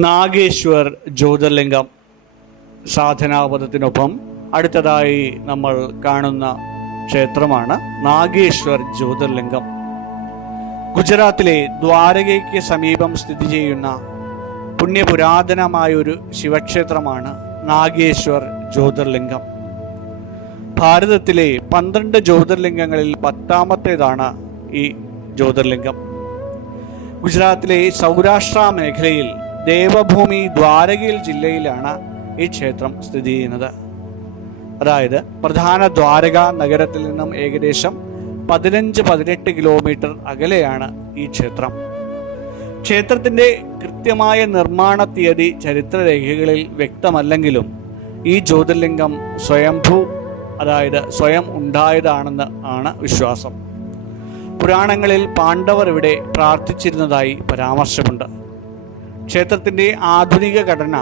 നാഗേശ്വർ ജ്യോതിർലിംഗം സാധനാപദത്തിനൊപ്പം അടുത്തതായി നമ്മൾ കാണുന്ന ക്ഷേത്രമാണ് നാഗേശ്വർ ജ്യോതിർലിംഗം. ഗുജറാത്തിലെ ദ്വാരകയ്ക്ക് സമീപം സ്ഥിതി ചെയ്യുന്ന പുണ്യപുരാതനമായൊരു ശിവക്ഷേത്രമാണ് നാഗേശ്വർ ജ്യോതിർലിംഗം. ഭാരതത്തിലെ 12 ജ്യോതിർലിംഗങ്ങളിൽ 10ാമത്തേതാണ് ഈ ജ്യോതിർലിംഗം. ഗുജറാത്തിലെ സൗരാഷ്ട്ര മേഖലയിൽ ദേവഭൂമി ദ്വാരകയിൽ ജില്ലയിലാണ് ഈ ക്ഷേത്രം സ്ഥിതി ചെയ്യുന്നത്. അതായത് പ്രധാന ദ്വാരക നഗരത്തിൽ നിന്നും ഏകദേശം 15-18 കിലോമീറ്റർ അകലെയാണ് ഈ ക്ഷേത്രം. ക്ഷേത്രത്തിൻ്റെ കൃത്യമായ നിർമ്മാണ തീയതി ചരിത്രരേഖകളിൽ വ്യക്തമല്ലെങ്കിലും ഈ ജ്യോതിർലിംഗം സ്വയംഭൂ, അതായത് സ്വയം ഉണ്ടായതാണെന്ന് ആണ് വിശ്വാസം. പുരാണങ്ങളിൽ പാണ്ഡവർ ഇവിടെ പ്രാർത്ഥിച്ചിരുന്നതായി പരാമർശമുണ്ട്. ക്ഷേത്രത്തിൻ്റെ ആധുനിക ഘടന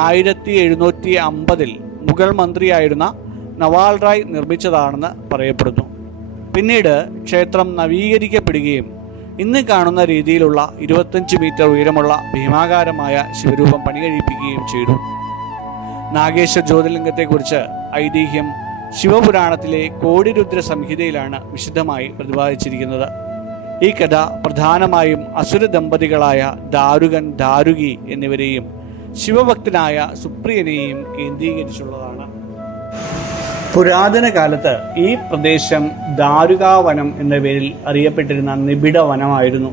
1750 മുഗൾ മന്ത്രിയായിരുന്ന നവാൽ റായ് നിർമ്മിച്ചതാണെന്ന് പറയപ്പെടുന്നു. പിന്നീട് ക്ഷേത്രം നവീകരിക്കപ്പെടുകയും ഇന്ന് കാണുന്ന രീതിയിലുള്ള 25 മീറ്റർ ഉയരമുള്ള ഭീമാകാരമായ ശിവരൂപം പണികഴിപ്പിക്കുകയും ചെയ്തു. നാഗേശ്വർ ജ്യോതിർലിംഗത്തെക്കുറിച്ച് ഐതിഹ്യം ശിവപുരാണത്തിലെ കോടിരുദ്ര സംഹിതയിലാണ് വിശദമായി പ്രതിപാദിച്ചിരിക്കുന്നത്. ഈ കഥ പ്രധാനമായും അസുര ദമ്പതികളായ ദാരുകൻ, ദാരുകി എന്നിവരെയും ശിവഭക്തനായ സുപ്രിയനെയും കേന്ദ്രീകരിച്ചുള്ളതാണ്. പുരാതന കാലത്ത് ഈ പ്രദേശം ദാരുകാവനം എന്ന പേരിൽ അറിയപ്പെട്ടിരുന്ന നിബിഡ വനമായിരുന്നു.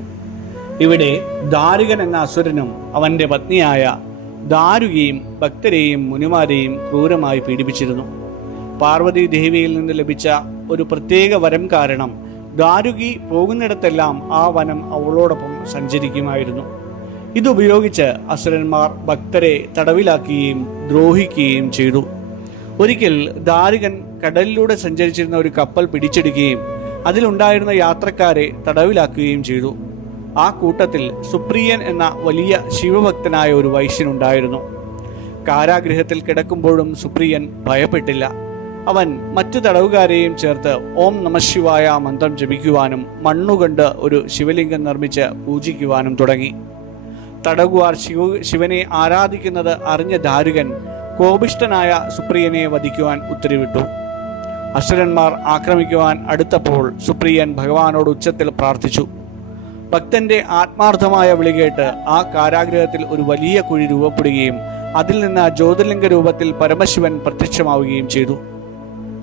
ഇവിടെ ദാരുകൻ എന്ന അസുരനും അവന്റെ പത്നിയായ ദാരുകിയും ഭക്തരെയും മുനിമാരെയും ക്രൂരമായി പീഡിപ്പിച്ചിരുന്നു. പാർവതി ദേവിയിൽ നിന്ന് ലഭിച്ച ഒരു പ്രത്യേക വരം കാരണം ദാരുകി പോകുന്നിടത്തെല്ലാം ആ വനം അവളോടൊപ്പം സഞ്ചരിക്കുമായിരുന്നു. ഇതുപയോഗിച്ച് അസുരന്മാർ ഭക്തരെ തടവിലാക്കുകയും ദ്രോഹിക്കുകയും ചെയ്തു. ഒരിക്കൽ ദാരുകൻ കടലിലൂടെ സഞ്ചരിച്ചിരുന്ന ഒരു കപ്പൽ പിടിച്ചെടുക്കുകയും അതിലുണ്ടായിരുന്ന യാത്രക്കാരെ തടവിലാക്കുകയും ചെയ്തു. ആ കൂട്ടത്തിൽ സുപ്രിയൻ എന്ന വലിയ ശിവഭക്തനായ ഒരു വൈശ്യനുണ്ടായിരുന്നു. കാരാഗൃഹത്തിൽ കിടക്കുമ്പോഴും സുപ്രിയൻ ഭയപ്പെട്ടില്ല. അവൻ മറ്റു തടവുകാരെയും ചേർത്ത് ഓം നമഃശിവായ മന്ത്രം ജപിക്കുവാനും മണ്ണുകൊണ്ട് ഒരു ശിവലിംഗം നിർമ്മിച്ച് പൂജിക്കുവാനും തുടങ്ങി. തടവുകാർ ശിവനെ ആരാധിക്കുന്നത് അറിഞ്ഞ ദാരുകൻ കോപിഷ്ഠനായ സുപ്രിയനെ വധിക്കുവാൻ ഉത്തരവിട്ടു. അസുരന്മാർ ആക്രമിക്കുവാൻ അടുത്തപ്പോൾ സുപ്രിയൻ ഭഗവാനോട് ഉച്ചത്തിൽ പ്രാർത്ഥിച്ചു. ഭക്തന്റെ ആത്മാർത്ഥമായ വിളി കേട്ട് ആ കാരാഗൃഹത്തിൽ ഒരു വലിയ കുഴി രൂപപ്പെടുകയും അതിൽ നിന്ന് ജ്യോതിർലിംഗ രൂപത്തിൽ പരമശിവൻ പ്രത്യക്ഷമാവുകയും ചെയ്തു.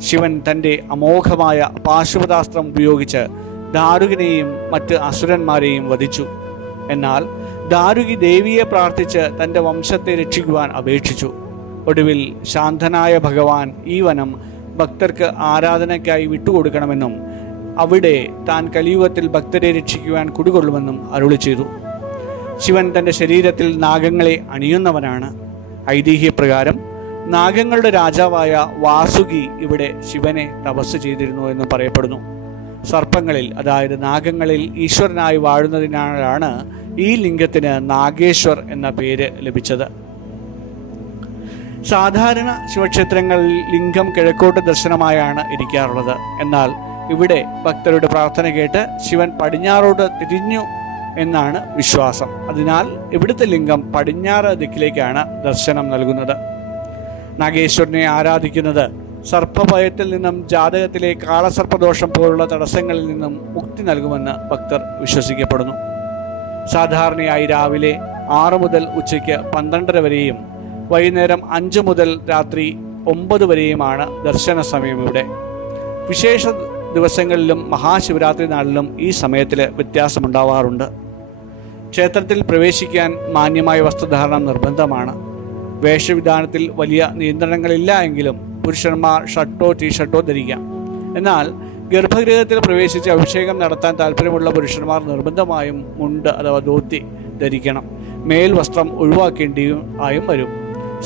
ശിവൻ തൻ്റെ അമോഘമായ പാശുപതാസ്ത്രം ഉപയോഗിച്ച് ദാരുകനെയും മറ്റ് അസുരന്മാരെയും വധിച്ചു. എന്നാൽ ദാരുകി ദേവിയെ പ്രാർത്ഥിച്ച് തൻ്റെ വംശത്തെ രക്ഷിക്കുവാൻ അപേക്ഷിച്ചു. ഒടുവിൽ ശാന്തനായ ഭഗവാൻ ഈ വനം ഭക്തർക്ക് ആരാധനയ്ക്കായി വിട്ടുകൊടുക്കണമെന്നും അവിടെ താൻ കലിയുഗത്തിൽ ഭക്തരെ രക്ഷിക്കുവാൻ കുടികൊള്ളുമെന്നും അരുളി ചെയ്തു. ശിവൻ തൻ്റെ ശരീരത്തിൽ നാഗങ്ങളെ അണിയുന്നവനാണ്. ഐതിഹ്യപ്രകാരം നാഗങ്ങളുടെ രാജാവായ വാസുകി ഇവിടെ ശിവനെ തപസ് ചെയ്തിരുന്നു എന്ന് പറയപ്പെടുന്നു. സർപ്പങ്ങളിൽ, അതായത് നാഗങ്ങളിൽ ഈശ്വരനായി വാഴുന്നതിനാലാണ് ഈ ലിംഗത്തിന് നാഗേശ്വർ എന്ന പേര് ലഭിച്ചത്. സാധാരണ ശിവക്ഷേത്രങ്ങളിൽ ലിംഗം കിഴക്കോട്ട് ദർശനമായാണ് ഇരിക്കാറുള്ളത്. എന്നാൽ ഇവിടെ ഭക്തരുടെ പ്രാർത്ഥന കേട്ട് ശിവൻ പടിഞ്ഞാറോട്ട് തിരിഞ്ഞു എന്നാണ് വിശ്വാസം. അതിനാൽ ഇവിടുത്തെ ലിംഗം പടിഞ്ഞാറ് ദിക്കിലേക്കാണ് ദർശനം നൽകുന്നത്. നാഗേശ്വരനെ ആരാധിക്കുന്നത് സർപ്പഭയത്തിൽ നിന്നും ജാതകത്തിലെ കാളസർപ്പദോഷം പോലുള്ള തടസ്സങ്ങളിൽ നിന്നും മുക്തി നൽകുമെന്ന് ഭക്തർ വിശ്വസിക്കപ്പെടുന്നു. സാധാരണയായി രാവിലെ 6 മുതൽ ഉച്ചയ്ക്ക് 12:30 വരെയും വൈകുന്നേരം 5 മുതൽ രാത്രി 9 വരെയുമാണ് ദർശന സമയം ഇവിടെ. വിശേഷ ദിവസങ്ങളിലും മഹാശിവരാത്രി നാളിലും ഈ സമയത്തിൽ വ്യത്യാസമുണ്ടാവാറുണ്ട്. ക്ഷേത്രത്തിൽ പ്രവേശിക്കാൻ മാന്യമായ വസ്ത്രധാരണം നിർബന്ധമാണ്. വേഷവിധാനത്തിൽ വലിയ നിയന്ത്രണങ്ങളില്ല എങ്കിലും പുരുഷന്മാർ ഷർട്ടോ ടീഷർട്ടോ ധരിക്കാം. എന്നാൽ ഗർഭഗൃഹത്തിൽ പ്രവേശിച്ച് അഭിഷേകം നടത്താൻ താല്പര്യമുള്ള പുരുഷന്മാർ നിർബന്ധമായും മുണ്ട് അഥവാ ധോത്തി ധരിക്കണം. മേൽ വസ്ത്രം ഒഴിവാക്കേണ്ടിയും വരും.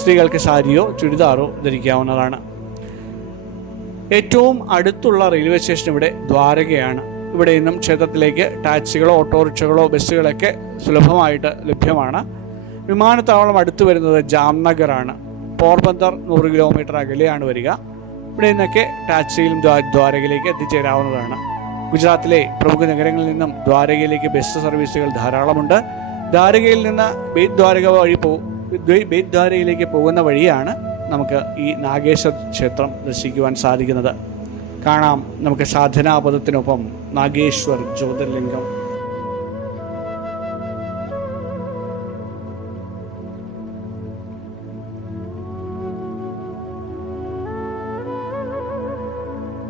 സ്ത്രീകൾക്ക് സാരിയോ ചുരിദാറോ ധരിക്കാവുന്നതാണ്. ഏറ്റവും അടുത്തുള്ള റെയിൽവേ സ്റ്റേഷൻ ഇവിടെ ദ്വാരകയാണ്. ഇവിടെ നിന്നും ക്ഷേത്രത്തിലേക്ക് ടാക്സികളോ ഓട്ടോറിക്ഷകളോ ബസ്സുകളൊക്കെ സുലഭമായിട്ട് ലഭ്യമാണ്. വിമാനത്താവളം അടുത്ത് വരുന്നത് ജാംനഗറാണ്. പോർബന്ദർ 100 കിലോമീറ്റർ അകലെയാണ് വരിക. ഇവിടെ നിന്നൊക്കെ ടാക്സിയിലും ദ്വാരകയിലേക്ക് എത്തിച്ചേരാവുന്നതാണ്. ഗുജറാത്തിലെ പ്രമുഖ നഗരങ്ങളിൽ നിന്നും ദ്വാരകയിലേക്ക് ബസ് സർവീസുകൾ ധാരാളമുണ്ട്. ദ്വാരകയിൽ നിന്ന് ബേത് ദ്വാരക വഴി ബേത് ദ്വാരകയിലേക്ക് പോകുന്ന വഴിയാണ് നമുക്ക് ഈ നാഗേശ്വർ ക്ഷേത്രം ദർശിക്കുവാൻ സാധിക്കുന്നത്. കാണാം നമുക്ക് സാധനാപദത്തിനൊപ്പം നാഗേശ്വർ ജ്യോതിർലിംഗം.